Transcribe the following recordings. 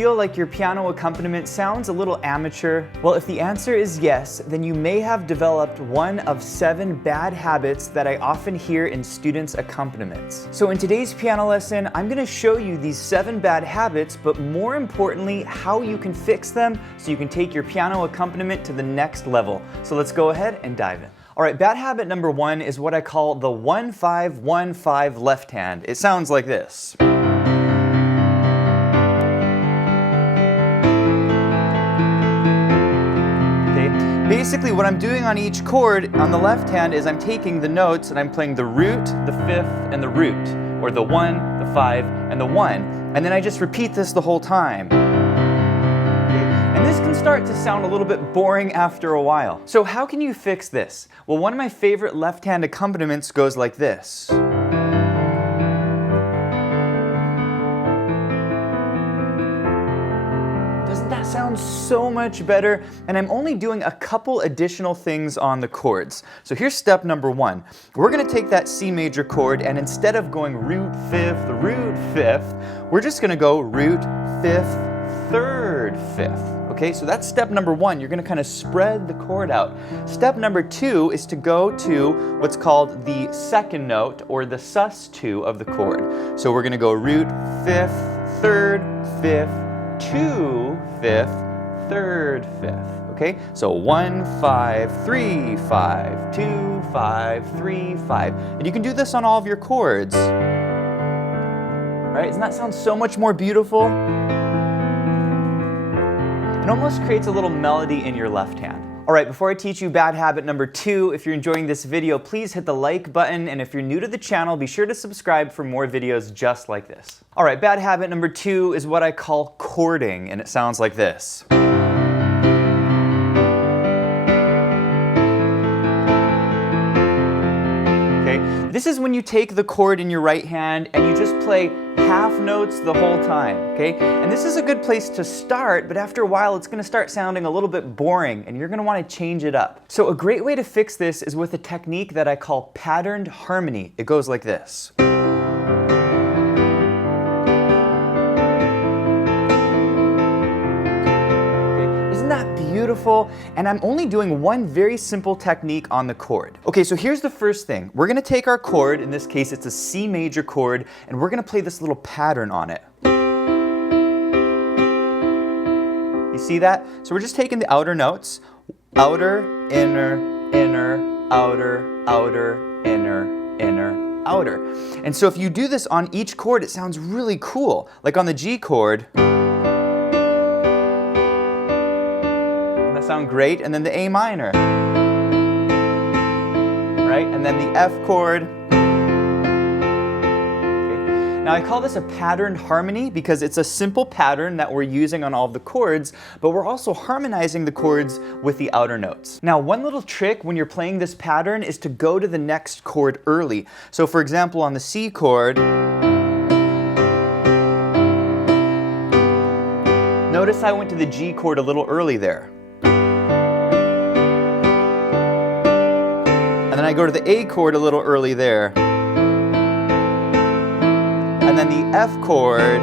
feel like your piano accompaniment sounds a little amateur? Well, if the answer is yes, then you may have developed one of 7 bad habits that I often hear in students' accompaniments. So in today's piano lesson, I'm going to show you these 7 bad habits, but more importantly, how you can fix them so you can take your piano accompaniment to the next level. So let's go ahead and dive in. All right, bad habit number 1 is what I call the 1-5-1-5 left hand. It sounds like this. Basically, what I'm doing on each chord on the left hand is I'm taking the notes and I'm playing the root, the 5th, and the root, or the 1, the 5, and the 1, and then I just repeat this the whole time. And this can start to sound a little bit boring after a while. So how can you fix this? Well, one of my favorite left hand accompaniments goes like this. That sounds so much better, and I'm only doing a couple additional things on the chords. So here's step number 1. We're going to take that C major chord, and instead of going root 5th, we're just going to go root 5th, 3rd, 5th. Okay, so that's step number 1. You're going to kind of spread the chord out. Step number 2 is to go to what's called the 2nd note, or the sus2 of the chord. So we're going to go root 5th, 3rd, 5th, 2, 5th, 3rd, 5th. Okay? So 1, 5, 3, 5, 2, 5, 3, 5. And you can do this on all of your chords. Right? Doesn't that sound so much more beautiful? It almost creates a little melody in your left hand. All right, before I teach you bad habit number 2, if you're enjoying this video, please hit the like button, and if you're new to the channel, be sure to subscribe for more videos just like this. All right, bad habit number 2 is what I call chording, and it sounds like this. This is when you take the chord in your right hand and you just play half notes the whole time, okay? And this is a good place to start, but after a while it's going to start sounding a little bit boring and you're going to want to change it up. So a great way to fix this is with a technique that I call patterned harmony. It goes like this. Beautiful, and I'm only doing one very simple technique on the chord. Okay, so here's the first thing. We're gonna take our chord, in this case it's a C major chord, and we're gonna play this little pattern on it. You see that? So we're just taking the outer notes. Outer, inner, inner, outer, outer, inner, inner, outer. And so if you do this on each chord, it sounds really cool. Like on the G chord, sound great, and then the A minor, right? And then the F chord. Okay. Now I call this a patterned harmony because it's a simple pattern that we're using on all of the chords, but we're also harmonizing the chords with the outer notes. Now one little trick when you're playing this pattern is to go to the next chord early. So for example, on the C chord, notice I went to the G chord a little early there. And then I go to the A chord a little early there. And then the F chord.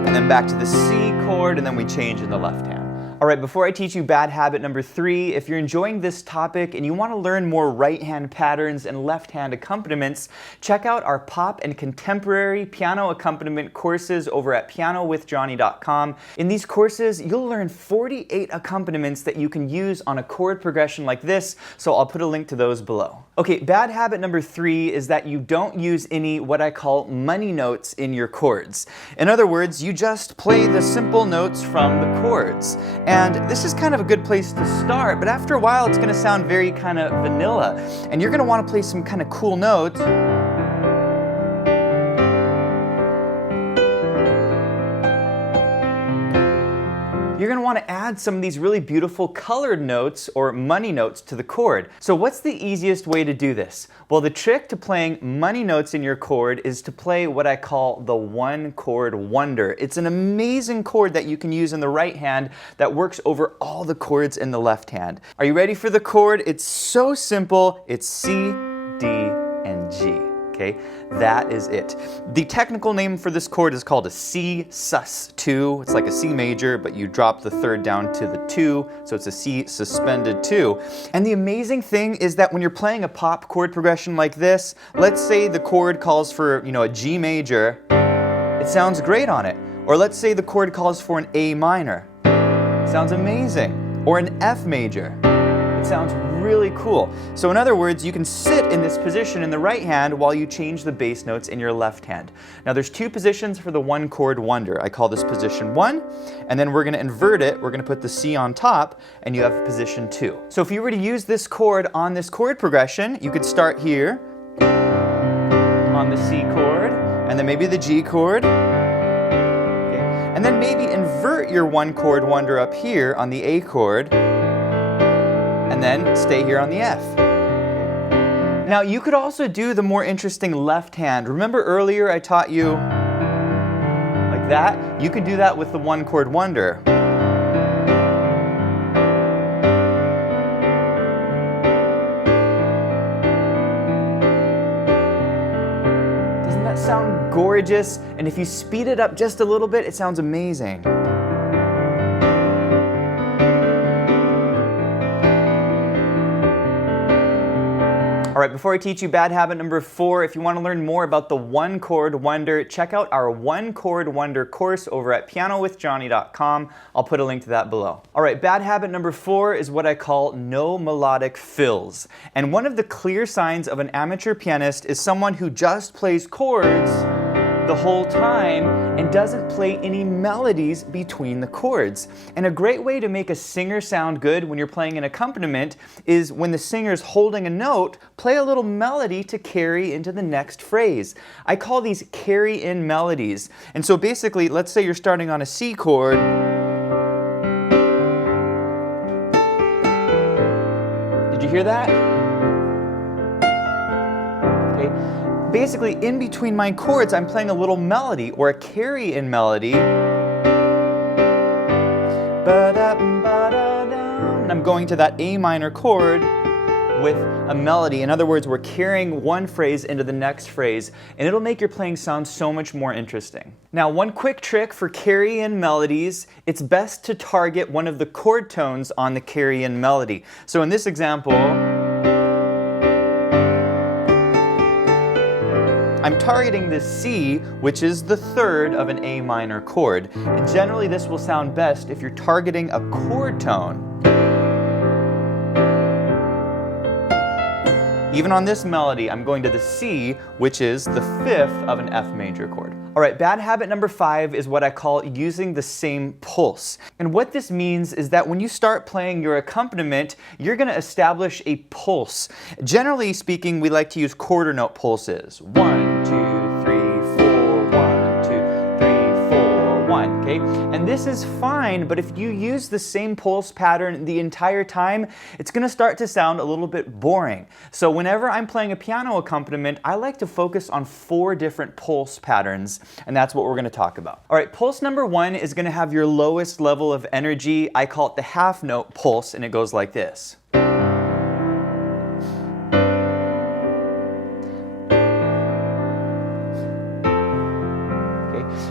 And then back to the C chord, and then we change in the left hand. All right, before I teach you bad habit number 3, if you're enjoying this topic and you want to learn more right hand patterns and left hand accompaniments, check out our pop and contemporary piano accompaniment courses over at pianowithjonny.com. In these courses, you'll learn 48 accompaniments that you can use on a chord progression like this, so I'll put a link to those below. Okay, bad habit number 3 is that you don't use any what I call money notes in your chords. In other words, you just play the simple notes from the chords. And this is kind of a good place to start, but after a while it's going to sound very kind of vanilla. And you're going to want to play some kind of cool notes. You're going to want to add some of these really beautiful colored notes or money notes to the chord. So what's the easiest way to do this? Well, the trick to playing money notes in your chord is to play what I call the one chord wonder. It's an amazing chord that you can use in the right hand that works over all the chords in the left hand. Are you ready for the chord? It's so simple. It's C, D, and G. Okay, that is it. The technical name for this chord is called a C sus2. It's like a C major, but you drop the third down to the 2, so it's a C suspended 2. And the amazing thing is that when you're playing a pop chord progression like this, let's say the chord calls for, a G major, it sounds great on it. Or let's say the chord calls for an A minor. It sounds amazing. Or an F major. It sounds really cool. So in other words, you can sit in this position in the right hand while you change the bass notes in your left hand. Now there's 2 positions for the one chord wonder. I call this position 1, and then we're going to invert it. We're going to put the C on top, and you have position 2. So if you were to use this chord on this chord progression, you could start here on the C chord, and then maybe the G chord, okay, and then maybe invert your one chord wonder up here on the A chord, and then stay here on the F. Now you could also do the more interesting left hand. Remember earlier I taught you like that? You could do that with the one chord wonder. Doesn't that sound gorgeous? And if you speed it up just a little bit, it sounds amazing. All right, before I teach you bad habit number 4, if you want to learn more about the one chord wonder, check out our one chord wonder course over at pianowithjonny.com. I'll put a link to that below. All right, bad habit number 4 is what I call no melodic fills. And one of the clear signs of an amateur pianist is someone who just plays chords the whole time and doesn't play any melodies between the chords. And a great way to make a singer sound good when you're playing an accompaniment is when the singer's holding a note, play a little melody to carry into the next phrase. I call these carry-in melodies. And so basically, let's say you're starting on a C chord. Did you hear that? Okay. Basically, in between my chords, I'm playing a little melody or a carry-in melody. And I'm going to that A minor chord with a melody. In other words, we're carrying one phrase into the next phrase, and it'll make your playing sound so much more interesting. Now, one quick trick for carry-in melodies, it's best to target one of the chord tones on the carry-in melody. So in this example, I'm targeting the C, which is the third of an A minor chord. And generally this will sound best if you're targeting a chord tone. Even on this melody, I'm going to the C, which is the 5th of an F major chord. All right, bad habit number 5 is what I call using the same pulse. And what this means is that when you start playing your accompaniment, you're going to establish a pulse. Generally speaking, we like to use quarter note pulses. 1, 2, 3, 4, 1, 2, 3, 4, 1, okay? And this is fine, but if you use the same pulse pattern the entire time, it's going to start to sound a little bit boring. So whenever I'm playing a piano accompaniment, I like to focus on 4 different pulse patterns, and that's what we're going to talk about. All right, pulse number 1 is going to have your lowest level of energy. I call it the half note pulse, and it goes like this.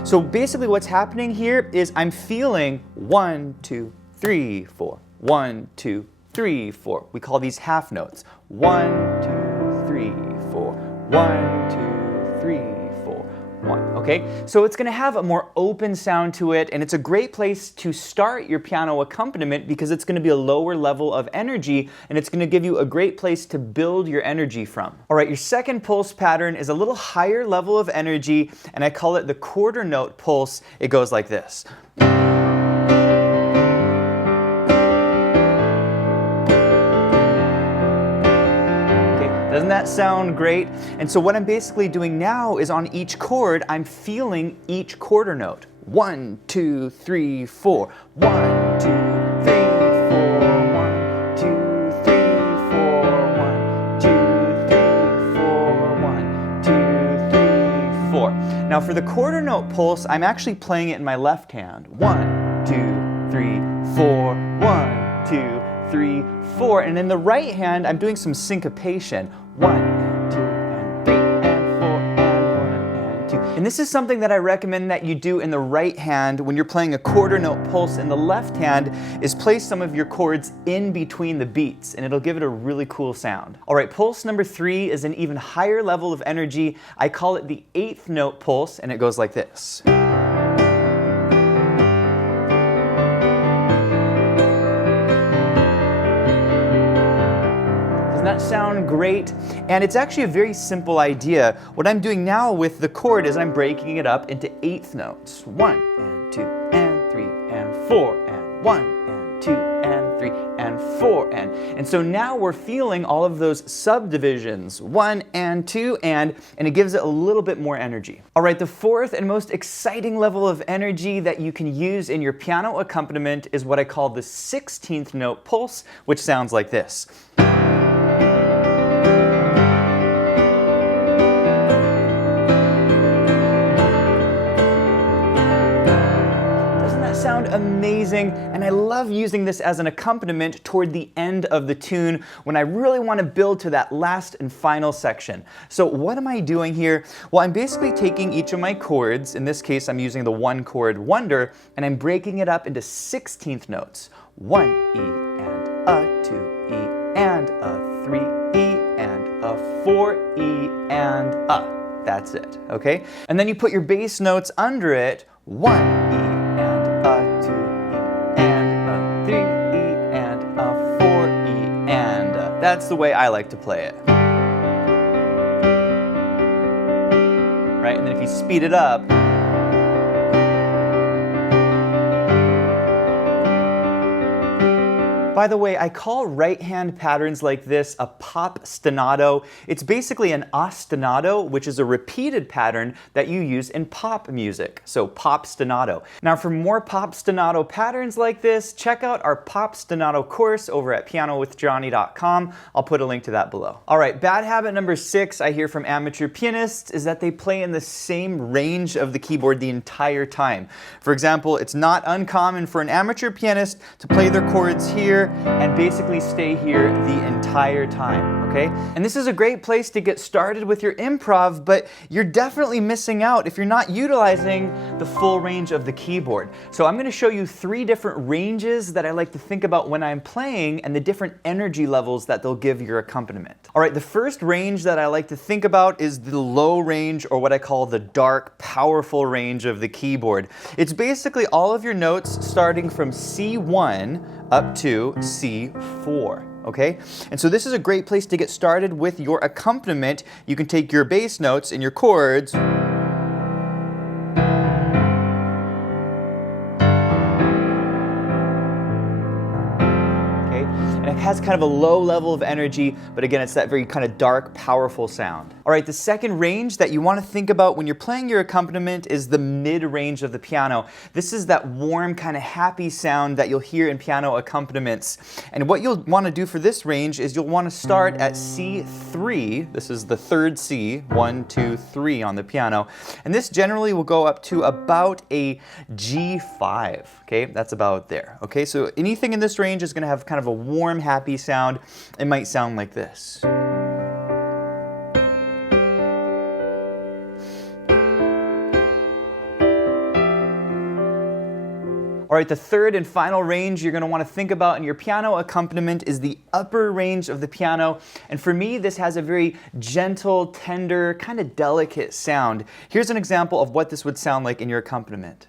So basically what's happening here is I'm feeling 1, 2, 3, 4, 1, 2, 3, 4. We call these half notes. 1, 2, 3, 4, 1, 2, 3, 4, 1. Okay? So it's going to have a more open sound to it, and it's a great place to start your piano accompaniment because it's going to be a lower level of energy, and it's going to give you a great place to build your energy from. All right, your second pulse pattern is a little higher level of energy, and I call it the quarter note pulse. It goes like this. Doesn't that sound great? And so what I'm basically doing now is on each chord, I'm feeling each quarter note. 1, 2, 3, 4. 1, 2, 3, 4. 1, 2, 3, 4. 1, 2, 3, 4. 1, 2, 3, 4. Now for the quarter note pulse, I'm actually playing it in my left hand. 1, 2, 3, 4. 1, 2, 3, 4. And in the right hand, I'm doing some syncopation. 1, 2, and 3, and And this is something that I recommend that you do in the right hand when you're playing a quarter note pulse in the left hand, is place some of your chords in between the beats, and it'll give it a really cool sound. All right, pulse number 3 is an even higher level of energy. I call it the 8th note pulse, and it goes like this. Doesn't that sound great? And it's actually a very simple idea. What I'm doing now with the chord is I'm breaking it up into 8th notes. 1 and 2 and 3 and 4 and 1 and 2 and 3 and 4 and so now we're feeling all of those subdivisions, 1 and 2 and it gives it a little bit more energy. All right, the 4th and most exciting level of energy that you can use in your piano accompaniment is what I call the 16th note pulse, which sounds like this. Sound amazing, and I love using this as an accompaniment toward the end of the tune when I really want to build to that last and final section. So what am I doing here? Well, I'm basically taking each of my chords, in this case I'm using the one Chord Wonder, and I'm breaking it up into 16th notes. 1 E and a 2 E and a 3 E and a 4 E and a. That's it, okay? And then you put your bass notes under it. 1 E a 2 E and a 3 E and a 4 E and a. That's the way I like to play it. Right, and then if you speed it up, by the way, I call right hand patterns like this a pop stinato. It's basically an ostinato, which is a repeated pattern that you use in pop music. So pop stinato. Now for more pop stinato patterns like this, check out our pop stinato course over at pianowithjonny.com. I'll put a link to that below. All right, bad habit number 6 I hear from amateur pianists is that they play in the same range of the keyboard the entire time. For example, it's not uncommon for an amateur pianist to play their chords here and basically stay here the entire time, okay? And this is a great place to get started with your improv, but you're definitely missing out if you're not utilizing the full range of the keyboard. So I'm going to show you 3 different ranges that I like to think about when I'm playing and the different energy levels that they'll give your accompaniment. All right, the first range that I like to think about is the low range, or what I call the dark, powerful range of the keyboard. It's basically all of your notes starting from C1 up to C4. Okay? And so this is a great place to get started with your accompaniment. You can take your bass notes and your chords, and it has kind of a low level of energy, but again, it's that very kind of dark, powerful sound. All right, the second range that you want to think about when you're playing your accompaniment is the mid-range of the piano. This is that warm, kind of happy sound that you'll hear in piano accompaniments. And what you'll want to do for this range is you'll want to start at C3. This is the 3rd C, 1, 2, 3 on the piano. And this generally will go up to about a G5. Okay, that's about there. Okay, so anything in this range is going to have kind of a warm, happy sound. It might sound like this. All right, the third and final range you're going to want to think about in your piano accompaniment is the upper range of the piano. And for me, this has a very gentle, tender, kind of delicate sound. Here's an example of what this would sound like in your accompaniment.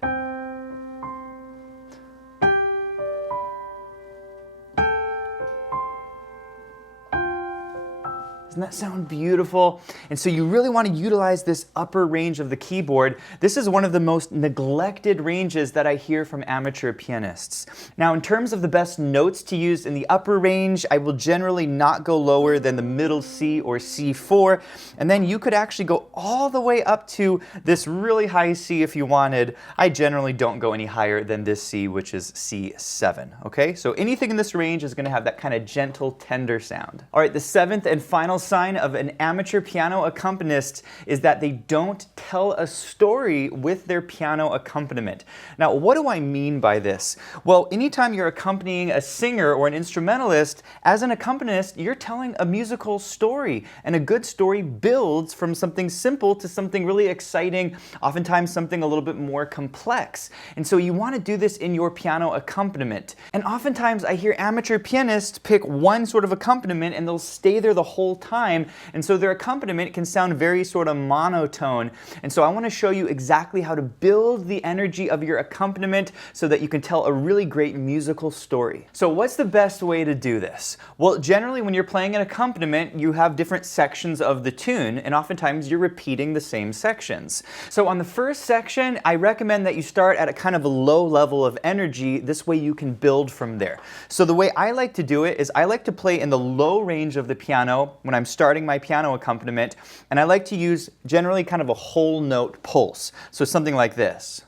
Doesn't that sound beautiful? And so you really want to utilize this upper range of the keyboard. This is one of the most neglected ranges that I hear from amateur pianists. Now, in terms of the best notes to use in the upper range, I will generally not go lower than the middle C or C4. And then you could actually go all the way up to this really high C if you wanted. I generally don't go any higher than this C, which is C7. Okay, so anything in this range is going to have that kind of gentle, tender sound. All right, the seventh and final sign of an amateur piano accompanist is that they don't tell a story with their piano accompaniment. Now, what do I mean by this? Well, anytime you're accompanying a singer or an instrumentalist, as an accompanist, you're telling a musical story, and a good story builds from something simple to something really exciting, oftentimes something a little bit more complex. And so you want to do this in your piano accompaniment. And oftentimes I hear amateur pianists pick one sort of accompaniment and they'll stay there the whole time, and so their accompaniment can sound very sort of monotone. And so I want to show you exactly how to build the energy of your accompaniment so that you can tell a really great musical story. So what's the best way to do this? Well, generally when you're playing an accompaniment, you have different sections of the tune, and oftentimes you're repeating the same sections. So on the first section, I recommend that you start at a kind of a low level of energy. This way you can build from there. So the way I like to do it is I like to play in the low range of the piano when I'm starting my piano accompaniment, and I like to use generally kind of a whole note pulse. So something like this.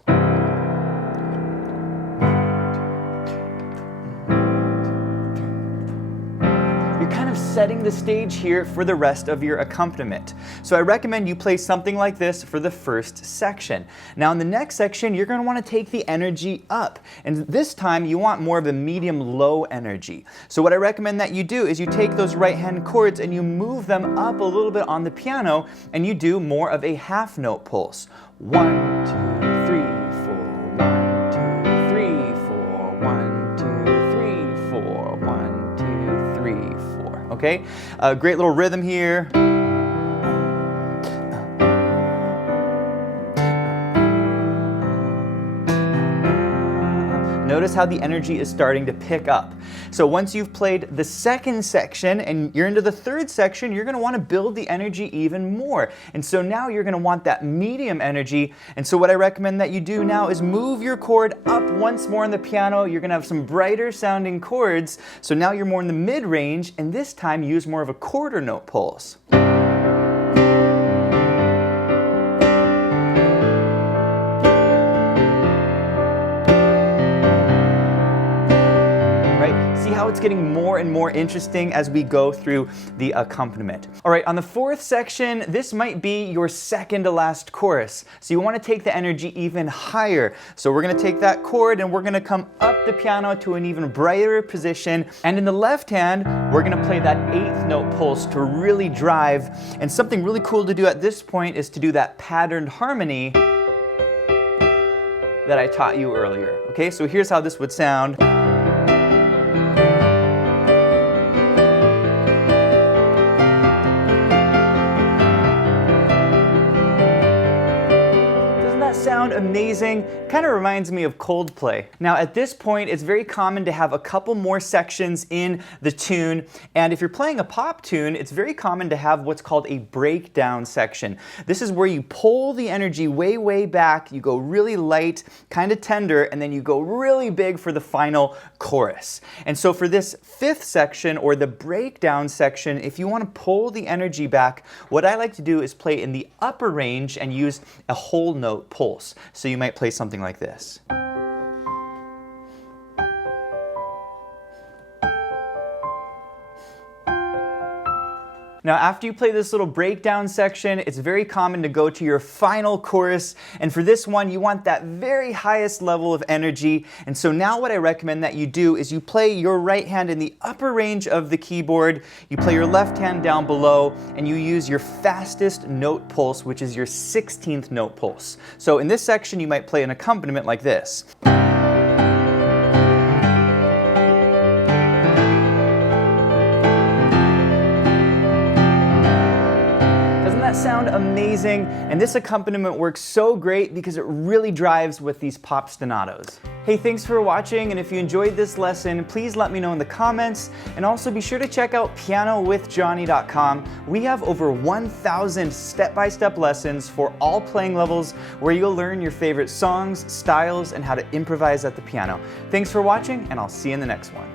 You're kind of setting the stage here for the rest of your accompaniment. So I recommend you play something like this for the first section. Now in the next section, you're going to want to take the energy up. And this time you want more of a medium-low energy. So what I recommend that you do is you take those right-hand chords and you move them up a little bit on the piano, and you do more of a half-note pulse. 1, 2, 3, 4, 1, 2, 3, 4, 1, 2, 3, 4, 1, 2, 3, 4. Okay? Great little rhythm here. Notice how the energy is starting to pick up. So once you've played the second section and you're into the third section, you're going to want to build the energy even more. And so now you're going to want that medium energy. And so what I recommend that you do now is move your chord up once more on the piano. You're going to have some brighter sounding chords. So now you're more in the mid-range, and this time use more of a quarter note pulse. See how it's getting more and more interesting as we go through the accompaniment. All right, on the fourth section, this might be your second to last chorus. So you want to take the energy even higher. So we're going to take that chord and we're going to come up the piano to an even brighter position. And in the left hand, we're going to play that eighth note pulse to really drive. And something really cool to do at this point is to do that patterned harmony that I taught you earlier. Okay, so here's how this would sound. Sound amazing? Kind of reminds me of Coldplay. Now at this point, it's very common to have a couple more sections in the tune, and if you're playing a pop tune, it's very common to have what's called a breakdown section. This is where you pull the energy way, way back, you go really light, kind of tender, and then you go really big for the final chorus. And so for this fifth section, or the breakdown section, if you want to pull the energy back, what I like to do is play in the upper range and use a whole note pulse. So you might play something like this. Now after you play this little breakdown section, it's very common to go to your final chorus, and for this one you want that very highest level of energy. And so now what I recommend that you do is you play your right hand in the upper range of the keyboard, you play your left hand down below, and you use your fastest note pulse, which is your 16th note pulse. So in this section you might play an accompaniment like this. Sound amazing, and this accompaniment works so great because it really drives with these pop staccatos. Hey, thanks for watching, and if you enjoyed this lesson, please let me know in the comments, and also be sure to check out pianowithjonny.com. We have over 1,000 step-by-step lessons for all playing levels where you'll learn your favorite songs, styles, and how to improvise at the piano. Thanks for watching, and I'll see you in the next one.